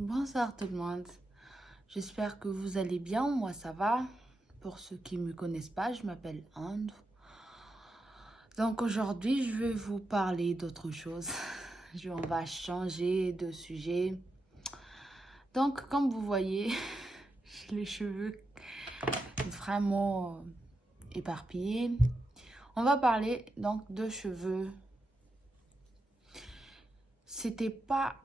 Bonsoir tout le monde, j'espère que vous allez bien, moi ça va. Pour ceux qui ne me connaissent pas, je m'appelle Anne. Donc aujourd'hui, je vais vous parler d'autre chose. On va changer de sujet. Donc comme vous voyez, j'ai les cheveux vraiment éparpillés. On va parler donc de cheveux. C'était pas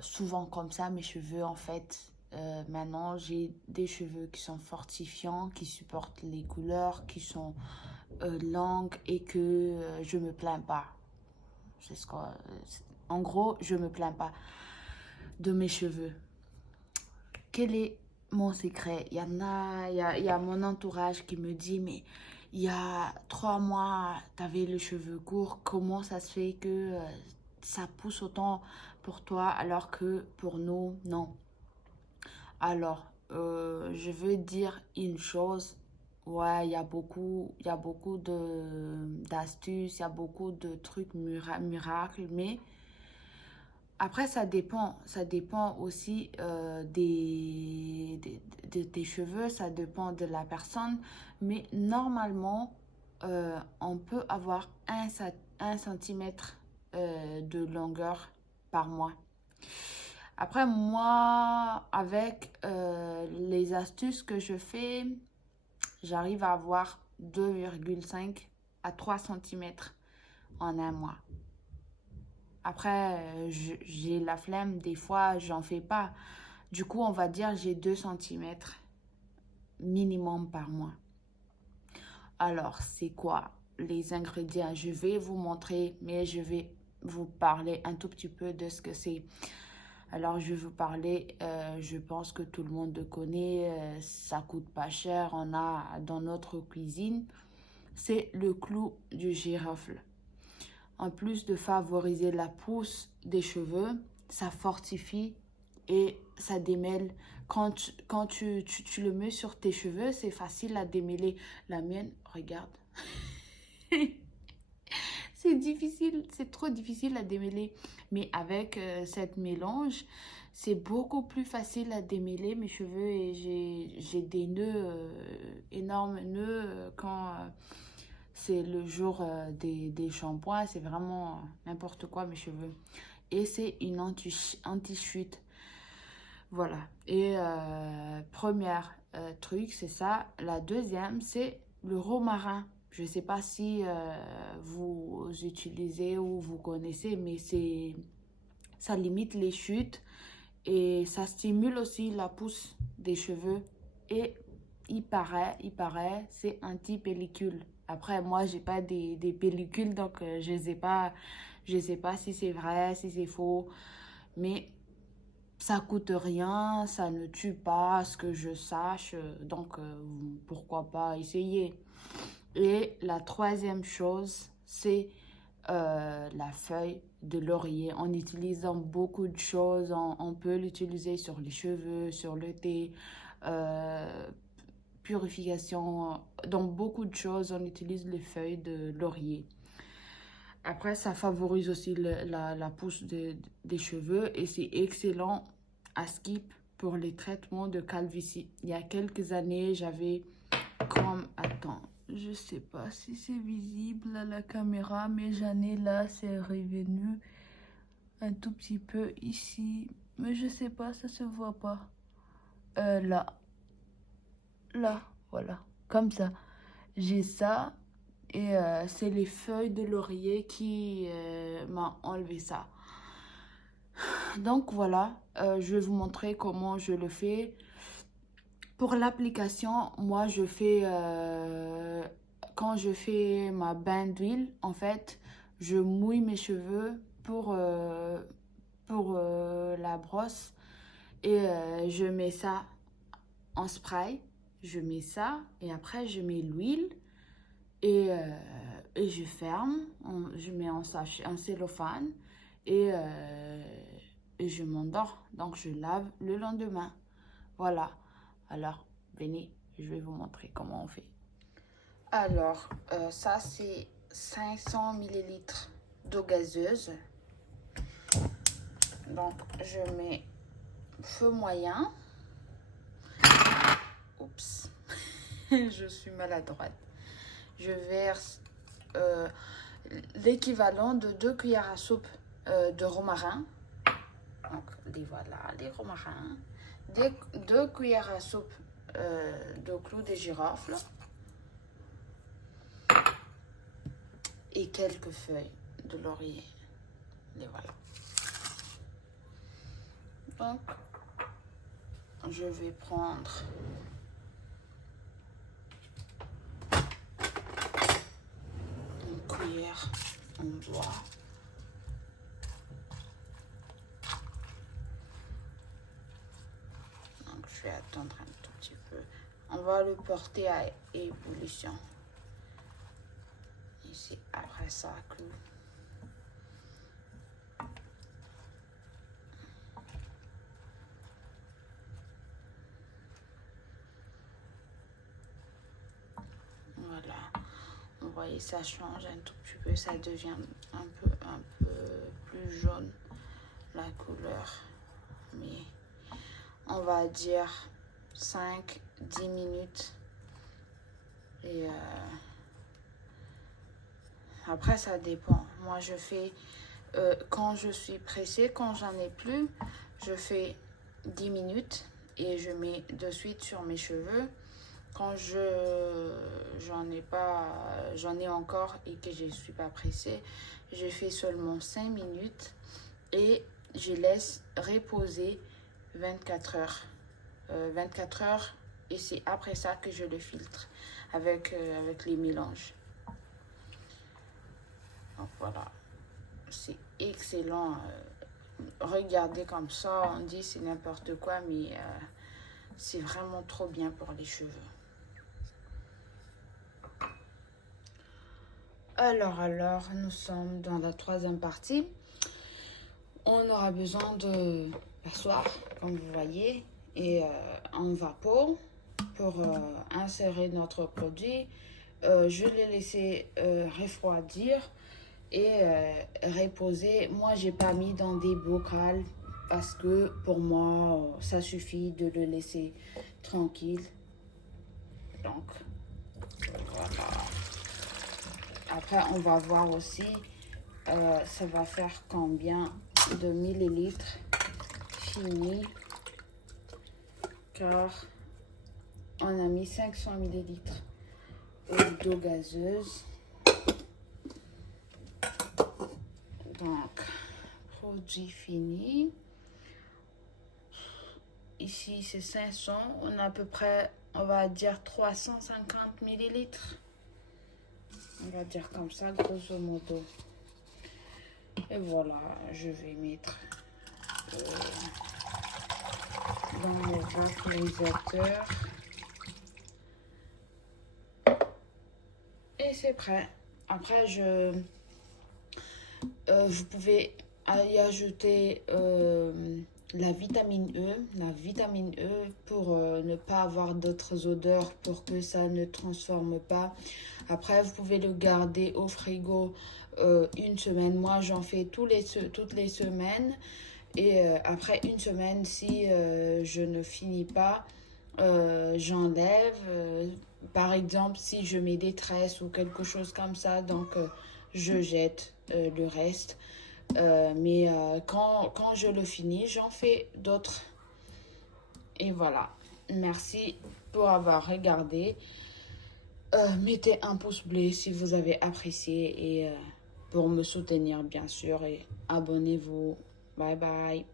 souvent comme ça mes cheveux en fait. Maintenant j'ai des cheveux qui sont fortifiants, qui supportent les couleurs, qui sont longues et que je me plains pas. C'est ce que, en gros, je me plains pas de mes cheveux. Quel est mon secret? Il y a mon entourage qui me dit mais il y a 3 mois, tu avais les cheveux courts, comment ça se fait que ça pousse autant pour toi alors que pour nous, non. Alors, je veux dire une chose. Ouais, il y a beaucoup d'astuces, il y a beaucoup de trucs miracles, mais après, ça dépend aussi des cheveux, ça dépend de la personne, mais normalement, on peut avoir 1 centimètre de longueur par mois. Après, moi, avec les astuces que je fais, j'arrive à avoir 2,5 à 3 centimètres en un mois. Après, j'ai la flemme, des fois, j'en fais pas. Du coup, on va dire j'ai 2 centimètres minimum par mois. Alors, c'est quoi les ingrédients? Je vais vous montrer, mais je vais vous parler un tout petit peu de ce que c'est. Alors, je vais vous parler, je pense que tout le monde le connaît, ça coûte pas cher, on a dans notre cuisine. C'est le clou du girofle. En plus de favoriser la pousse des cheveux, ça fortifie et ça démêle. Quand tu le mets sur tes cheveux, c'est facile à démêler. La mienne, regarde. C'est difficile, c'est trop difficile à démêler. Mais avec cette mélange, c'est beaucoup plus facile à démêler mes cheveux et j'ai des nœuds, énormes nœuds quand c'est le jour des shampoings. C'est vraiment n'importe quoi mes cheveux. Et c'est une anti-chute. Voilà. Et premier truc, c'est ça. La deuxième, c'est le romarin. Je ne sais pas si vous utilisez ou vous connaissez, mais ça limite les chutes et ça stimule aussi la pousse des cheveux. Et il paraît, c'est anti-pellicule. Après, moi, j'ai pas des pellicules, donc je sais pas si c'est vrai, si c'est faux. Mais ça coûte rien, ça ne tue pas, à ce que je sache. Donc, pourquoi pas essayer. Et la troisième chose, c'est la feuille de laurier. En utilisant beaucoup de choses, on peut l'utiliser sur les cheveux, sur le thé, euh, purification. Dans beaucoup de choses, on utilise les feuilles de laurier. Après, ça favorise aussi la pousse des cheveux et c'est excellent à skip pour les traitements de calvitie. Il y a quelques années, j'avais comme... Attends, je sais pas si c'est visible à la caméra, mais j'en ai là, c'est revenu un tout petit peu ici. Mais je sais pas, ça se voit pas. Là, voilà, comme ça. J'ai ça et c'est les feuilles de laurier qui m'ont enlevé ça. Donc voilà, je vais vous montrer comment je le fais. Pour l'application, moi je fais, quand je fais ma bain d'huile, en fait, je mouille mes cheveux pour la brosse et je mets ça en spray. Je mets ça et après je mets l'huile et je ferme, je mets en sachet, en cellophane et je m'endors. Donc je lave le lendemain. Voilà. Alors, venez, je vais vous montrer comment on fait. Alors, ça c'est 500 millilitres d'eau gazeuse. Donc, je mets feu moyen. Oups, je suis maladroite. Je verse l'équivalent de 2 cuillères à soupe de romarin. Donc, les voilà, les romarins. 2 cuillères à soupe de clous de girofle. Et quelques feuilles de laurier. Les voilà. Donc, je vais prendre une cuillère en bois. Donc, je vais attendre un tout petit peu. On va le porter à ébullition. Ici, après ça, clou. Voilà. Vous voyez, ça change un tout petit peu. Ça devient un peu plus jaune, la couleur. Mais on va dire 5-10 minutes. Et après, ça dépend. Moi, je fais, quand je suis pressée, quand j'en ai plus, je fais 10 minutes et je mets de suite sur mes cheveux. Quand j'en ai encore et que je ne suis pas pressée, je fais seulement 5 minutes et je laisse reposer 24 heures. 24 heures et c'est après ça que je le filtre avec les mélanges. Donc voilà, c'est excellent. Regardez comme ça, on dit c'est n'importe quoi, mais c'est vraiment trop bien pour les cheveux. Alors, nous sommes dans la 3e partie. On aura besoin de passoire, comme vous voyez, et un vapeur pour insérer notre produit. Je l'ai laissé refroidir et reposer. Moi, j'ai pas mis dans des bocals parce que pour moi, ça suffit de le laisser tranquille. Donc, voilà. Après, on va voir aussi, ça va faire combien de millilitres fini. Car on a mis 500 millilitres d'eau gazeuse. Donc, produit fini. Ici, c'est 500. On a à peu près, on va dire 350 millilitres. On va dire comme ça, grosso modo. Et voilà, je vais mettre dans le vaporisateur. Et c'est prêt. Après, vous pouvez y ajouter la vitamine E. La vitamine E pour ne pas avoir d'autres odeurs, pour que ça ne transforme pas. Après, vous pouvez le garder au frigo 1 semaine. Moi, j'en fais toutes les semaines. Et après 1 semaine, si je ne finis pas, j'enlève. Par exemple, si je mets des tresses ou quelque chose comme ça, donc je jette le reste. Mais quand je le finis, j'en fais d'autres. Et voilà. Merci pour avoir regardé. Mettez un pouce bleu si vous avez apprécié et pour me soutenir bien sûr et abonnez-vous. Bye bye.